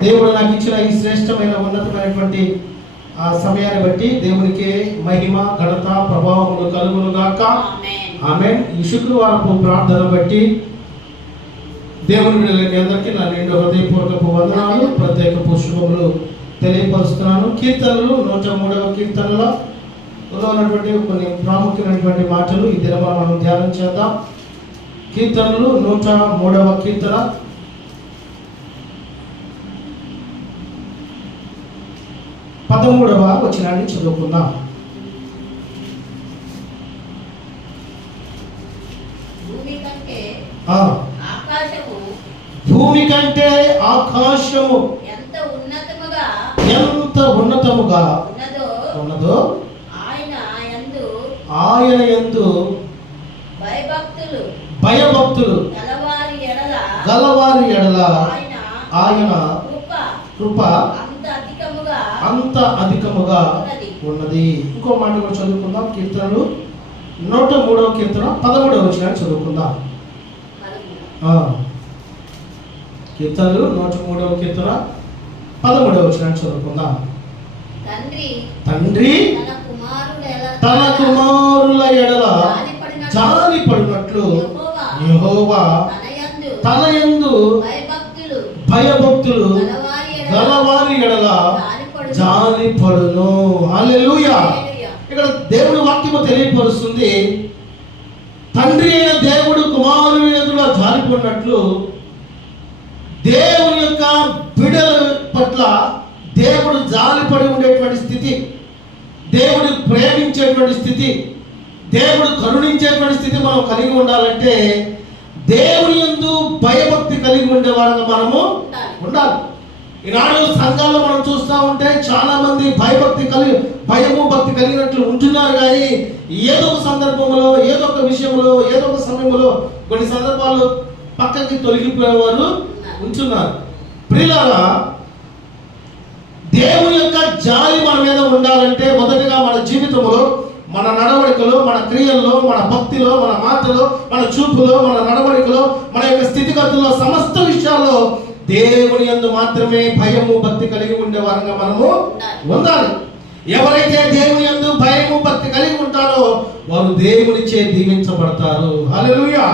దేవుడు నాకు ఇచ్చిన ఈ శ్రేష్టమైన ఉన్నతమైనటువంటి ఆ సమయాన్ని బట్టి దేవునికి మహిమ ఘనత ప్రభావములు కలుగును గాక. ఆమేన్. ఈ శుక్రవారపు ప్రార్థన బట్టి దేవుని బిడ్డలకి అందరికీ నా నిండు హృదయపూర్వక వందనాలు, ప్రత్యేక శుభములు తెలియపరుస్తున్నాను. కీర్తనలు 103వ కీర్తనలో ఉన్నటువంటి కొన్ని ప్రాముఖ్యమైనటువంటి మాటలు ఈ దిన మనం ధ్యానం చేద్దాం. కీర్తనలు 103వ కీర్తన 13వ వచనాన్ని చదువుకుందాం. భూమి కంటే ఆకాశము ఎంత ఉన్నతముగా ఉన్నదో ఆయన యందు భయభక్తులు గలవారి ఎడల ఆయన కృప అంత అధికముగా ఉన్నది. ఇంకో మాట కూడా చదువుకుందాం. కీర్తనలు 103వ కీర్తన 13వ వచనాన్ని చదువుకుందాం. కీర్తనలు 103వ కీర్తన 13వ వచనాన్ని చదువుకుందాం. తండ్రి తన కుమారుల ఎడల జాలి పడినట్లు యెహోవా తన యందు భయభక్తులు గలవారి ఎడల జాలి పడును. హల్లెలూయా. ఇక్కడ దేవుడి వాక్యము తెలియపరుస్తుంది, తండ్రి అయిన దేవుడు కుమారుని ఎదుట జాలి పడినట్లు దేవుని యొక్క బిడ్డల పట్ల దేవుడు జాలిపడి ఉండేటువంటి స్థితి, దేవుడు ప్రేమించేటువంటి స్థితి, దేవుడు కరుణించేటువంటి స్థితి మనం కలిగి ఉండాలంటే దేవుని యందు భయభక్తి కలిగి ఉండే వాళ్ళగా మనము ఉండాలి. ఈనాడు సంఘాల్లో మనం చూస్తూ ఉంటే చాలా మంది భయము భక్తి కలిగినట్లు ఉంటున్నారు, కానీ ఏదో ఒక సందర్భంలో ఏదో ఒక విషయంలో ఏదో ఒక సమయంలో కొన్ని సందర్భాలు పక్కకి తొలగిపోయేవారు ఉంటున్నారు. ప్రియులారా, దేవుని యొక్క జాలి మన మీద ఉండాలంటే మొదటిగా మన జీవితంలో, మన నడవడికలో, మన క్రియల్లో, మన భక్తిలో, మన మాటలో, మన చూపులో, మన నడవడికలో, మన యొక్క స్థితిగతుల్లో, సమస్త విషయాల్లో దేవుని యందు మాత్రమే భయము భక్తి కలిగి ఉండే వారంగా మనము ఉండాలి. ఎవరైతే దేవుని యందు భయము భక్తి కలిగి ఉంటారో వారు దేవునిచే దీవించబడతారు. హల్లెలూయా.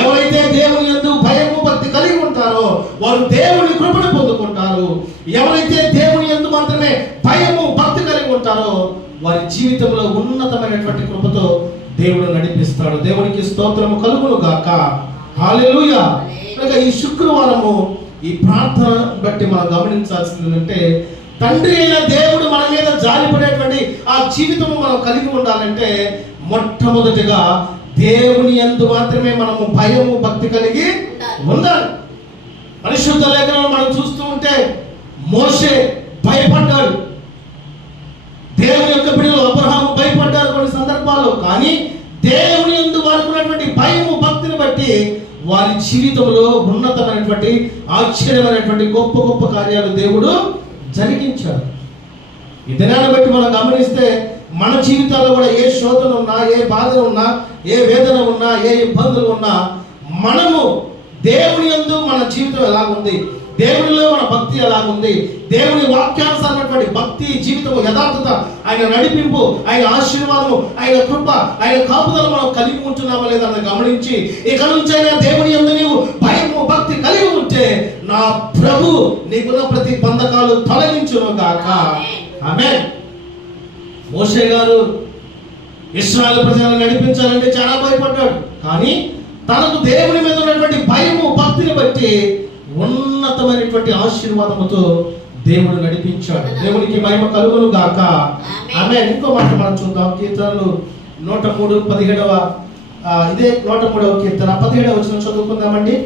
ఎవరైతే దేవుని యందు భయము భక్తి కలిగి ఉంటారో వారు దేవుని కృపను పొందుకుంటారు. ఎవరైతే దేవుని యందు మాత్రమే భయము భక్తి కలిగి ఉంటారో వారి జీవితంలో ఉన్నతమైనటువంటి కృపతో దేవుడు నడిపిస్తాడు. దేవునికి స్తోత్రము కలుగును గాక. హల్లెలూయా. ఈ శుక్రవారము ఈ ప్రార్థన బట్టి మనం గమనించాల్సింది ఏంటంటే, తండ్రి అయిన దేవుడు మన మీద జాలిపడేటువంటి ఆ జీవితము మనం కలిగి ఉండాలంటే మొట్టమొదటిగా దేవుని యందు మాత్రమే మనము భయము భక్తి కలిగి ఉండాలి. పరిశుద్ధ లేఖనాలు మనం చూస్తూ ఉంటే మోషే భయపడ్డాడు, దేవుని యొక్క బిడ్డలు అబ్రహాము భయపడ్డారు కొన్ని సందర్భాల్లో. కానీ దేవుని యందు వారికి ఉన్నటువంటి భయము భక్తిని బట్టి వారి జీవితంలో ఉన్నతమైనటువంటి ఆశ్చర్యమైనటువంటి గొప్ప గొప్ప కార్యాలు దేవుడు జరిగించాడు. ఈ దినాన్ని బట్టి మనం గమనిస్తే మన జీవితాల్లో కూడా ఏ శోధన ఉన్నా, ఏ బాధ ఉన్నా, ఏ వేదన ఉన్నా, ఏ ఇబ్బందులు ఉన్నా, మనము దేవుని యందు మన జీవితం ఎలాగుంది, దేవునిలో మన భక్తి ఎలాగుంది, దేవుని వాక్యానుసారమైనటువంటి భక్తి జీవితము, యథార్థత, ఆయన నడిపింపు, ఆయన ఆశీర్వాదము, ఆయన కృప, ఆయన కాపుదల మనం కలిగి ఉంటున్నామా లేదని గమనించి ఇక నుంచైనా దేవుని యందు నీవు భయము భక్తి కలిగి ఉంటే నా ప్రభు నీకున్న ప్రతి బంధకాలు తొలగించును గాక. ఆమేన్. మోషే గారు ఇశ్రాయేలు ప్రజలను నడిపించాలంటే చాలా భయపడ్డాడు, కానీ తనకు దేవుని మీద ఉన్నటువంటి భయము భక్తిని బట్టి ఉన్నతమైనటువంటి ఆశీర్వాదముతో దేవుడు నడిపించాడు. దేవునికి మహిమ కలుగును గాక. ఆమేన్. ఇంకో మాట మనం చూద్దాం. కీర్తనలు 103 17వ ఇదే 103వ కీర్తన 17వ వచనం చదువుకుందామండి.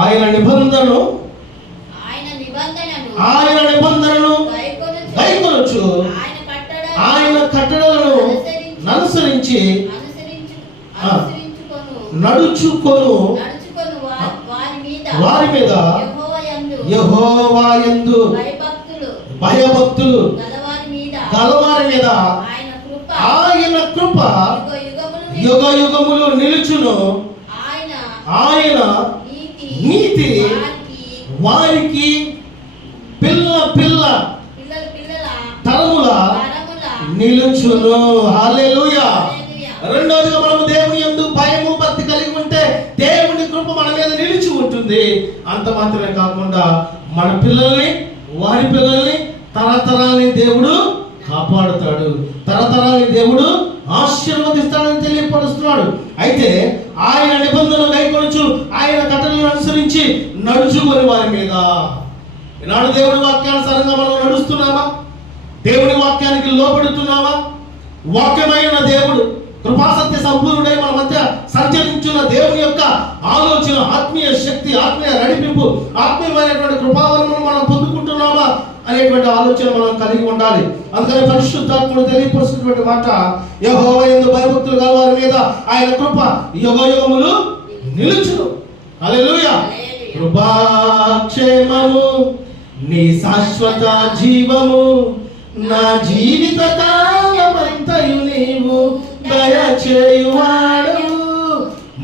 ఆయన నిబంధనను గైకొనొచ్చు ఆయన కట్టడలను అనుసరించి నడుచుకొను వారి మీద యెహోవా యందు భయభక్తులు గలవారి మీద ఆయన కృప యుగ యుగములు నిలుచును. ఆయన నీతి వారికి పిల్ల పిల్ల తరముల నిలుచును. హల్లెలూయా. రెండోదిగా మనము దేవుని యందు భయము భక్తి కలిగి ఉంటే దేవుని కృప మన మీద నిలిచి ఉంటుంది. అంత మాత్రమే కాకుండా మన పిల్లల్ని, వారి పిల్లల్ని తరతరాలని దేవుడు కాపాడుతాడు, తరతరాలని దేవుడు ఆశీర్వదిస్తాడని తెలియపరుస్తున్నాడు. అయితే ఆయన నిబంధనలు గైకొనొచ్చు, ఆయన కట్టడలను అనుసరించి నడుచుకొని వారి మీద. ఈనాడు దేవుని వాక్యానుసారంగా మనం నడుస్తున్నామా? దేవుని వాక్యానికి లోబడుతున్నామా? వాక్యమైన దేవుడు కృపాసత్య సంపూర్ణుడై మన మధ్య సంచరించిన దేవుని యొక్క ఆలోచన, ఆత్మీయ శక్తి, ఆత్మీయ నడిపింపు, ఆత్మీయమైనటువంటి కృపావరణను మనం పొందుకుంటున్నామా అనేటువంటి ఆలోచన మనం కలిగి ఉండాలి. అందుకని పరిశుద్ధాత్ముడు తెలియపరుస్తున్నటువంటి మాట, యెహోవా యందు భయభక్తులు గల వారి మీద ఆయన కృప యుగయుగములు నిలుచును. హల్లెలూయా. కృపాక్షేమము నీ శాశ్వత జీవము, నా జీవిత కాలమంతయు నీవు దయచేయువాడు,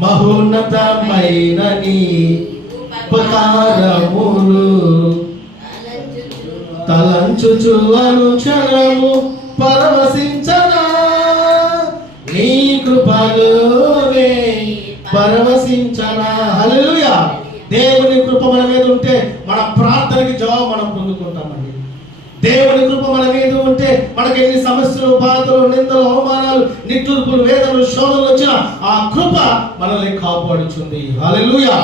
మహోన్నతమైన నీ ఉపకారములు తలంచుచు అనుక్షణము పరవశించనా, నీ కృపలోనే పరవశించనా. హల్లెలూయా. దేవుని కృప మన మీద ఉంటే మన ప్రార్థనకి జవాబు మనం పొందుకుంటామండి. దేవుని కృప మన మీద ఉంటే మనకి ఎన్ని సమస్యలు, బాధలు, నిందలు, అవమానాలు, నిట్టూర్పులు, వేదనలు, శోధనలు వచ్చినా ఆ కృప మనల్ని కాపాడుతుంది. హల్లెలూయా.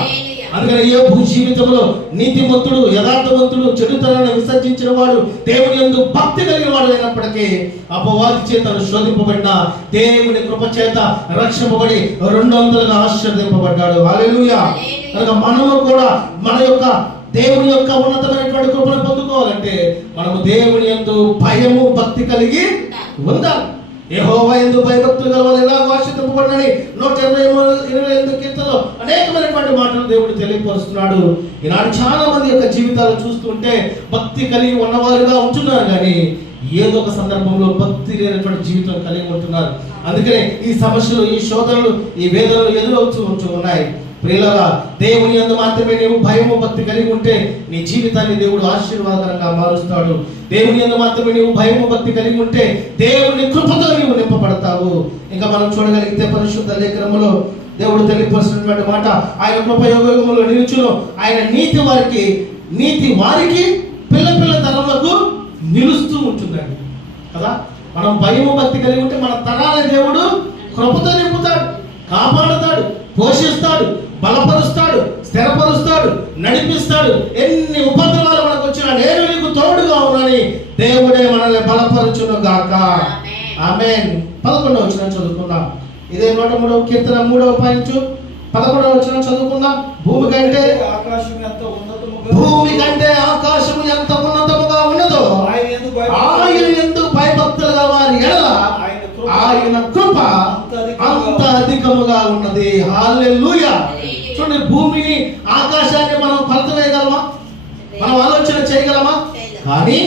అందుకని యోబు జీవితంలో నీతిమంతుడు, యథార్థవంతుడు, చెడుతనాన్ని విసర్జించిన వాడు, దేవుని యందు భక్తి కలిగిన వాడు అయినప్పటికీ అపవాది చేత శోధింపబడిన దేవుని కృప చేత రక్షింపబడి 200గా ఆశీర్వదింపబడ్డాడు. హల్లెలూయా. కనుక మనము కూడా మన యొక్క దేవుని యొక్క ఉన్నతమైనటువంటి కృపను పొందుకోవాలంటే మనము దేవుని యందు భయము భక్తి కలిగి ఉండాలి. యెహోవా యందు భయభక్తులు గల వారు ఎలాగో ఆశీర్వదింపబడినని 128 కీర్తనలో అనేకమైనటువంటి మాటలు దేవుడు తెలియపరుస్తున్నాడు. ఈనాడు చాలా మంది యొక్క జీవితాలు చూస్తుంటే భక్తి కలిగి ఉన్నవారుగా ఉంటున్నారు, కానీ ఏదో ఒక సందర్భంలో భక్తి లేనటువంటి జీవితం కలిగి ఉంటున్నారు. అందుకనే ఈ సమస్యలు, ఈ శోధనలు, ఈ వేదనలు ఎదురవుతూ ఉన్నాయి. ప్రియులారా, దేవుని యందు మాత్రమే నీవు భయము భక్తి కలిగి ఉంటే నీ జీవితాన్ని దేవుడు ఆశీర్వాదకరంగా మారుస్తాడు. దేవుని యందు మాత్రమే నీవు భయము భక్తి కలిగి ఉంటే దేవుని కృపతో నీవు నింపబడతావు. ఇంకా మనం చూడగలిగితే పరిశుద్ధ లేఖనములో దేవుడు తెలియపరుస్తున్నటువంటి మాట, ఆయన కృప యుగయుగములో నిలుచును, ఆయన నీతి వారికి పిల్ల పిల్ల తరములకు నిలుస్తూ ఉంటుందండి కదా. మనం భయము భక్తి కలిగి ఉంటే మన తరాల దేవుడు కృపతో నింపుతాడు, కాపాడుతాడు, పోషిస్తాడు, బలపరుస్తాడు, స్థిరపరుస్తాడు, నడిపిస్తాడు. ఎన్ని ఉపద్రవాలు మనకు వచ్చినా నేను నీకు తోడుగా ఉన్నానని దేవుడే మనల్ని బలపరుచును గాక. ఆమేన్. 11వ వచనం చదువుకుందాం. ఇదే 103వ కీర్తన 3వ పాయింట్ 11వ వచనం చదువుకుందాం. భూమి కంటే ఆకాశం ఎంత ఉన్నతముగా ఉన్నదో ఆయన యందు భయభక్తులు గల వారి ఎడల ఆయన కృప అంత అధికముగా ఉన్నది. హల్లెలూయా. చూడండి, భూమిని, ఆకాశాన్ని మనం కొలత వేయగలమా? మనం ఆలోచన చేయగలమా? కానీ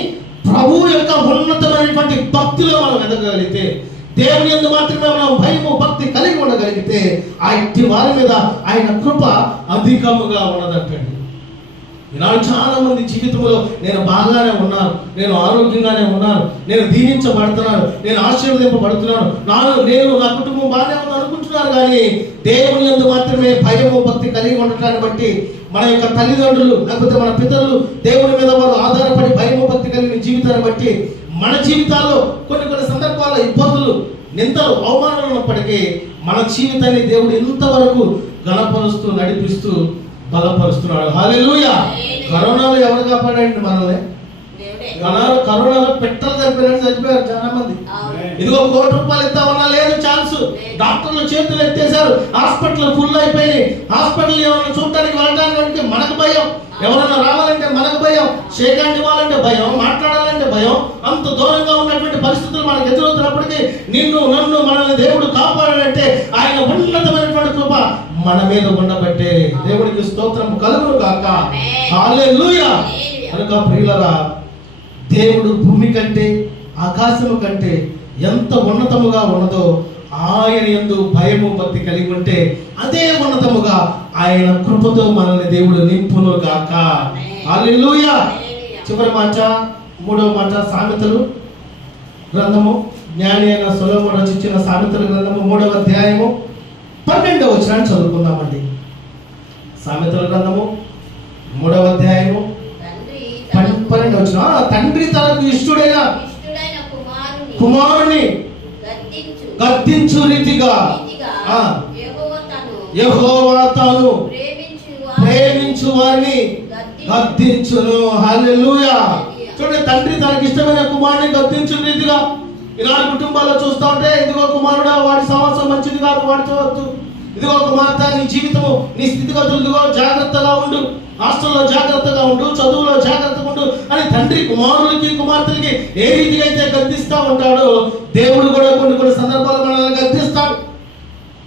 ప్రభువు యొక్క ఉన్నతమైనటువంటి భక్తిలో మనం ఎదగలిగితే, దేవుని యందు మాత్రమే మనం భయము భక్తి కలిగి ఉండగలిగితే ఆ ఇంటి వారి మీద ఆయన కృప అధికముగా ఉన్నదంటండి. ఈనాడు చాలా మంది జీవితంలో నేను బాగానే ఉన్నాను, నేను ఆరోగ్యంగానే ఉన్నాను, నేను దీవించబడుతున్నాను, నేను ఆశీర్వదింపబడుతున్నాను, నేను నా కుటుంబం బాగానే ఉంది అనుకుంటున్నారు, కానీ దేవుని యందు మాత్రమే భయము భక్తి కలిగి ఉండటాన్ని బట్టి మన యొక్క తల్లిదండ్రులు లేకపోతే మన పితరులు దేవుని మీద వారు ఆధారపడి భయము భక్తి కలిగిన జీవితాన్ని బట్టి మన జీవితాల్లో కొన్ని సందర్భాల్లో ఇబ్బందులు, నిందలు, అవమానాలు ఉన్నప్పటికీ మన జీవితాన్ని దేవుడు ఇంతవరకు ఘనపరుస్తూ నడిపిస్తూ బలపరుస్తున్నాడు. హల్లెలూయా. కరోనాలో ఎవరు కాపాడండి మనల్ని? కరోనాలో పెట్టలు చనిపోయారు చాలా మంది. ఇదిగో ₹1,00,00,000 ఇద్దామన్నా లేదు ఛాన్స్. డాక్టర్లు చేతులు ఎత్తేసారు, హాస్పిటల్ ఫుల్ అయిపోయి, హాస్పిటల్ ఏమన్నా చూడటానికి వెళ్ళడానికి మనకు భయం, ఎవరన్నా రావాలంటే మనకు భయం, షేక్ హ్యాండ్ ఇవ్వాలంటే భయం, మాట్లాడాలంటే భయం. అంత దూరంగా ఉన్నటువంటి పరిస్థితులు మనకు ఎదురవుతున్నప్పటికీ నన్ను మనల్ని దేవుడు కాపాడాలంటే ఆయన ఉన్నతమైనటువంటి కృప మన మీద ఉండబట్టే. దేవుడికి స్తోత్రం కలుగును గాక. హల్లెలూయా. కనుక ప్రియులారా, దేవుడు భూమి కంటే ఆకాశము కంటే ఎంత ఉన్నతముగా ఉన్నదో ఆయన యందు భయము భక్తి కలిగి ఉంటే అదే ఉన్నతముగా ఆయన కృపతో మనల్ని దేవుడు నింపును గాక. హల్లెలూయా. చివరి మాట, 3వ మాట, సామెతలు గ్రంథము, జ్ఞాని అయిన సొలొమోను రచించిన సామెతల గ్రంథము 3వ అధ్యాయము 12వ వచనాన్ని చదువుకుందామండి. సామెతల గ్రంథము 3వ అధ్యాయము 12వ వచనం. తండ్రి తనకు ఇష్టడైన కుమారుని గద్దించు రీతిగా యెహోవా తాను ప్రేమించు వారిని గద్దించును. హల్లెలూయా. చూడండి, తండ్రి తనకి ఇష్టమైన కుమారుని గద్దించు రీతిగా. ఇలాంటి కుటుంబాల్లో చూస్తూ ఉంటే, ఇదిగో కుమారుడా, వాడి సమాసం మంచిది కాదు, వాడితో వద్దు. ఇదిగో కుమార్తె, నీ జీవితము, నీ స్థితిగతులు ఇదిగో జాగ్రత్తగా ఉండు, హాస్టల్లో జాగ్రత్తగా ఉండు, చదువులో జాగ్రత్తగా ఉండు అని తండ్రి కుమారులకి కుమార్తెలకి ఏ రీతిగా అయితే గద్దిస్తూ ఉంటాడో, దేవుడు కూడా కొన్ని సందర్భాలు మనల్ని గద్దిస్తాడు.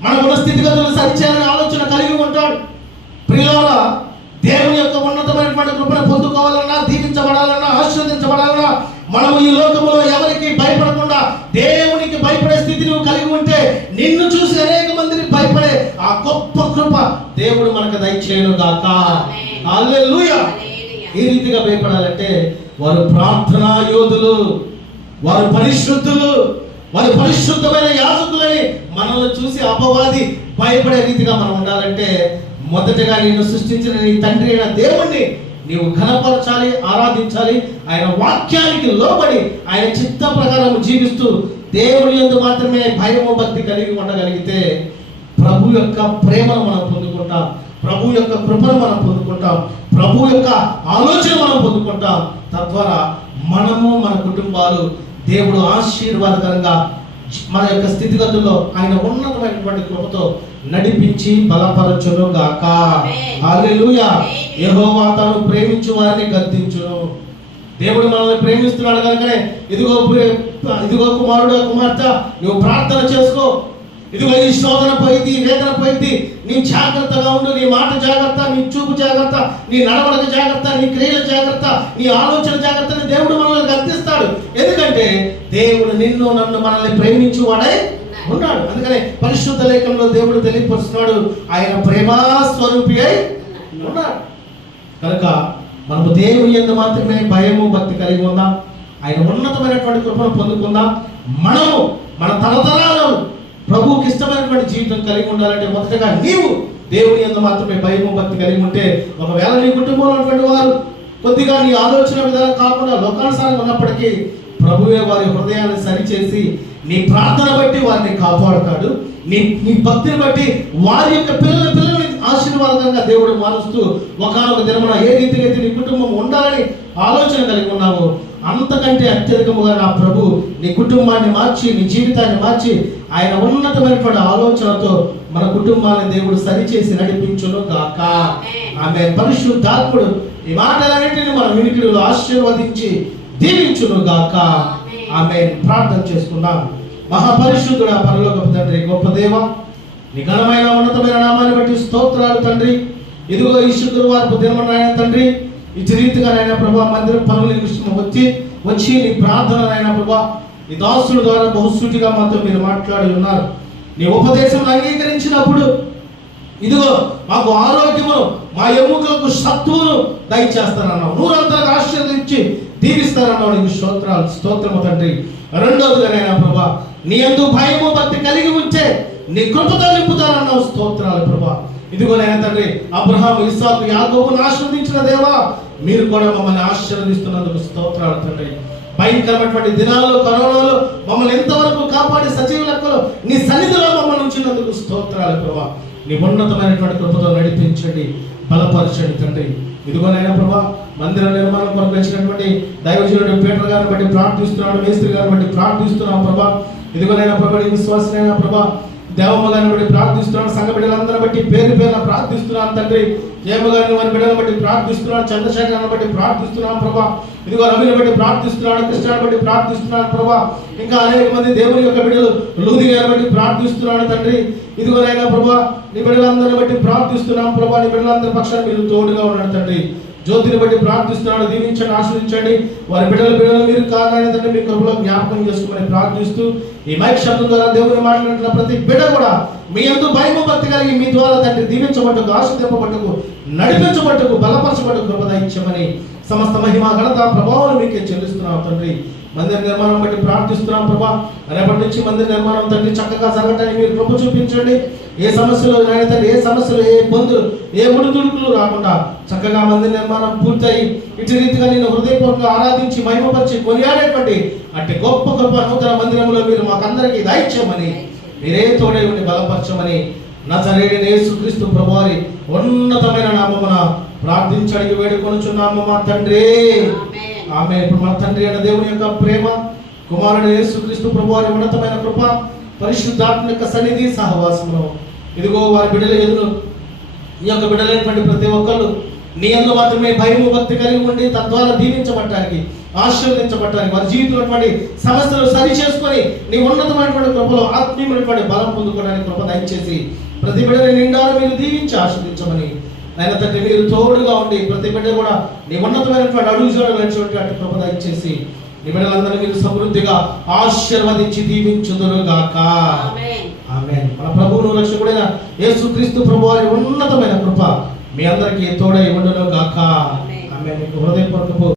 మన ఉన్న స్థితిగతులు సరిచేయాలని ఆలోచన కలిగి ఉంటాడు. ప్రియులారా, దేవుని యొక్క ఉన్నతమైనటువంటి కృపను పొందుకోవాలన్నా, దీవించబడాలన్నా, ఆశీర్వదించబడాలన్నా, మనము ఈ లోకములో ఎవరికి భయపడకుండా దేవునికి భయపడే స్థితి నువ్వు కలిగి ఉంటే, నిన్ను చూసి అనేక మందిని భయపడే ఆ గొప్ప కృప దేవుడు మనకు దయచేయును గాక. హల్లెలూయా. ఈ రీతిగా భయపడాలంటే వారు ప్రార్థనా యోధులు, వారు పరిశుద్ధులు, వారు పరిశుద్ధమైన యాజకులని మనల్ని చూసి అపవాది భయపడే రీతిగా మనం ఉండాలంటే, మొదటగా నిన్ను సృష్టించిన నీ తండ్రి అయిన దేవుణ్ణి నీవు ఘనపరచాలి, ఆరాధించాలి. ఆయన వాక్యానికి లోబడి ఆయన చిత్త ప్రకారం జీవిస్తూ దేవుని యందు మాత్రమే భయము భక్తి కలిగి ఉండగలిగితే ప్రభు యొక్క ప్రేమను మనం పొందుకుంటాం, ప్రభు యొక్క కృపను మనం పొందుకుంటాం, ప్రభు యొక్క ఆలోచన మనం పొందుకుంటాం. తద్వారా మనము, మన కుటుంబాలు దేవుడు ఆశీర్వాదకరంగా మన యొక్క స్థితిగతుల్లో ఆయన ఉన్నతమైనటువంటి కృపతో నడిపించి బలపరచును గాక. హల్లెలూయా. యెహోవా తాను ప్రేమించు వారిని గద్దించును. దేవుడు మనల్ని ప్రేమిస్తున్నాడు కనుకనే ఇదిగో కుమారుడు, కుమార్తె, నువ్వు ప్రార్థన చేసుకో. ఇదిగో ఈ శోధన పోయింది, వేదన పోయింది, నీ జాగ్రత్తగా ఉండు, నీ మాట జాగ్రత్త, నీ చూపు జాగ్రత్త, నీ నడవడిక జాగ్రత్త, నీ క్రియల జాగ్రత్త, నీ ఆలోచన జాగ్రత్తని దేవుడు మనల్ని గద్దిస్తాడు. ఎందుకంటే దేవుడు నిన్ను నన్ను మనల్ని ప్రేమించు వాడై ఉన్నాడు. అందుకనే పరిశుద్ధ లేఖనంలో దేవుడు తెలియపరుస్తున్నాడు, ఆయన ప్రేమా స్వరూపి అయి ఉన్నాడు. కనుక మనము దేవుని యందు మాత్రమే భయము భక్తి కలిగి ఉందాం, ఆయన ఉన్నతమైనటువంటి కృపను పొందుకుందాం. మనము మన తరతరాలను ప్రభువుకి ఇష్టమైనటువంటి జీవితం కలిగి ఉండాలంటే మొదటగా నీవు దేవుని యందు మాత్రమే భయము భక్తి కలిగి ఉంటే, ఒకవేళ నీ కుటుంబంలో ఉన్నటువంటి వారు కొద్దిగా నీ ఆలోచన విధానం కాకుండా లోకానుసారంగా ఉన్నప్పటికీ ప్రభువే వారి హృదయాన్ని సరిచేసి నీ ప్రార్థన బట్టి వారిని కాపాడుతాడు. నీ భక్తిని బట్టి వారి యొక్క పిల్లల్ని ఆశీర్వాదంగా దేవుడు మారుస్తూ ఒకనొక దినమున ఏ రీతిగా అయితే నీ కుటుంబం ఉండాలని ఆలోచన కలిగి ఉన్నావు, అంతకంటే అత్యధికముగా నా ప్రభు నీ కుటుంబాన్ని మార్చి, నీ జీవితాన్ని మార్చి ఆయన ఉన్నతమైనటువంటి ఆలోచనతో మన కుటుంబాన్ని దేవుడు సరిచేసి నడిపించును గాక. ఆమె పరిశుద్ధాత్ముడు ఈ మాటలన్నింటినీ మన వినికిడిలో ఆశీర్వదించి దీవించును గాక. ఆమె ప్రార్థన చేసుకుందాం. మహాపరిశుద్ధుడా, పరలోకపు తండ్రి, గొప్ప దేవ, నీ ఘనమైన ఉన్నతమైన నామాన్ని బట్టి స్తోత్రాలు తండ్రి. ఇదిగో ఈ శుక్రవారపు దినమనైనా తండ్రి, ఇచ్చి రీతిగా నాయన ప్రభా మందిరం పనుల విషయం వచ్చి నీ ప్రార్థన నాయన ప్రభా ఈ దాసుల ద్వారా బహుసూటిగా మాతో మీరు మాట్లాడి ఉన్నారు. నీ ఉపదేశం అంగీకరించినప్పుడు ఇదిగో మాకు ఆరోగ్యము, మా ఎముకలకు సత్తువును దయచేస్తానన్నావు, నూరంతగా ఆశీర్వదించి దీవిస్తానన్నావు. నీకు స్తోత్రము తండ్రి. రెండవదిగానైనా ప్రభా నీ యందు భయము భక్తి కలిగి ఉంటే నీ కృపతో నింపుతానన్నావు. స్తోత్రాలు ప్రభా. ఇదిగోనైనా తండ్రి, అబ్రహాము, ఇస్సాకు, యాకోబును ఆశీర్వదించిన దేవా, మీరు కూడా మమ్మల్ని ఆశీర్వదిస్తున్నందుకు స్తోత్రాలు తండ్రి. భయంకరమైనటువంటి దినాల్లో, కరోనాలో మమ్మల్ని ఎంతవరకు కాపాడి సజీవ లెక్కలో నీ సన్నిధిలో మమ్మల్ని ఉంచినందుకు స్తోత్రాలు ప్రభా. నీ ఉన్నతమైనటువంటి కృపతో నడిపించండి, బలపరచండి తండ్రి. ఇదిగోనైనా ప్రభా మందిర నిర్మాణం కొరకు వచ్చినటువంటి దైవజనుడు పీటర్ గారిని బట్టి ప్రార్థిస్తున్నాడు, మేస్త్రి గారిని బట్టి ప్రార్థిస్తున్నాం ప్రభా. ఇదిగోనైనా ప్రభా విశ్వాసనైనా ప్రభా దేవమ్మ గారిని బట్టి ప్రార్థిస్తున్నాను, సంఘ బిడ్డలందరిని బట్టి పేరు పేరున ప్రార్థిస్తున్నాను తండ్రి. జయమ్మ గారిని వారి బిడ్డలను బట్టి ప్రార్థిస్తున్నాను, చంద్రశేఖరాన్ని బట్టి ప్రార్థిస్తున్నాను ప్రభా. ఇదిగో రవిని బట్టి ప్రార్థిస్తున్నాడు, కృష్ణాన్ని బట్టి ప్రార్థిస్తున్నాను ప్రభా. ఇంకా అనేక మంది దేవుని యొక్క బిడ్డలు లూది గారిని బట్టి ప్రార్థిస్తున్నాడు తండ్రి. ఇదిగోనైనా ప్రభా నీ బిడ్డలందరిని బట్టి ప్రార్థిస్తున్నాం ప్రభా. నీ బిడ్డలందరి పక్షాన్ని మీరు తోడుగా ఉన్నాడు తండ్రి. జ్యోతిని బట్టి ప్రార్థిస్తున్నాడు. దీవించండి, ఆశీర్వదించండి. వారి బిడ్డలు మీరు కారణాన్ని తండ్రి మీ కృపలో జ్ఞాపకం చేసుకోమని ప్రార్థిస్తూ, ఈ మైక్ శబ్దం ద్వారా దేవుని మాట్లాడుతున్న ప్రతి బిడ్డ కూడా మీ యందు భయము భక్తి కలిగి మీ ద్వారా తండ్రి దీవించబట్టుకు, ఆశీర్వదింపబట్టుకు, నడిపించబట్టుకు, బలపరచబట్టుకు కృప దయచేయమని సమస్త మహిమ ఘనత ప్రభావాలు మీకే చెల్లిస్తున్నాం తండ్రి. మందిర నిర్మాణం బట్టి ప్రార్థిస్తున్నాం ప్రభా. రేపటి నుంచి మందిర నిర్మాణం తండ్రి చక్కగా జరగటానికి మీరు కృప చూపించండి. ఏ సమస్యలు తండ్రి, ఏ సమస్యలు, ఏ ఇబ్బందులు, ఏ ముడిదుడుకులు రాకుండా చక్కగా మందిర నిర్మాణం పూర్తయి ఇటు రీతిగా నేను హృదయపూర్వకంగా ఆరాధించి మహిమపరిచి కొనియాడేటువంటి అట్టి గొప్ప గొప్ప నూతన మందిరంలో మీరు మాకందరికీ దయచేయమని, మీరే తోడే ఉండి బలపరచమని నజరేయుడైన యేసుక్రీస్తు ప్రభువారి ఉన్నతమైన నామమున ప్రార్థించి అడిగి వేడుకొనుచున్నాము మా తండ్రి. ఆమె. ఇప్పుడు మన తండ్రి అయిన దేవుని యొక్క ప్రేమ, కుమారుడు యేసుక్రీస్తు ప్రభువారి ఉన్నతమైన కృప, పరిశుద్ధాత్మ యొక్క సన్నిధి సహవాసమును ఇదిగో వారి బిడ్డల ఎదురు ఈ యొక్క బిడ్డలైనటువంటి ప్రతి ఒక్కరు నీ యందు మాత్రమే భయము భక్తి కలిగి ఉండి తద్వారా దీవించబడటానికి, ఆశీర్వదించబడటానికి, వారి జీవితంలో సమస్యలు సరి చేసుకొని నీ ఉన్నతమైనటువంటి కృపలో ఆత్మీయమైనటువంటి బలం పొందుకోవడానికి కృప దయచేసి ప్రతి బిడ్డని నిండారు మీరు దీవించి ఆశీర్వదించమని ఆయన తండ్రి మీరు తోడుగా ఉండి ప్రతి బిడ్డ కూడా నీ ఉన్నతమైనటువంటి అడుగు చూడవలసినటువంటి కృప దయచేసి నీ బిడ్డలందరూ మీరు సమృద్ధిగా ఆశీర్వదించి దీవించుదురుగాక. ఆమేన్. మన ప్రభువును రక్షకుడైన యేసుక్రీస్తు ప్రభువారి ఉన్నతమైన కృప మీ అందరికీ తోడై ఉండును గాక. ఆమేన్. హృదయపూర్వకపు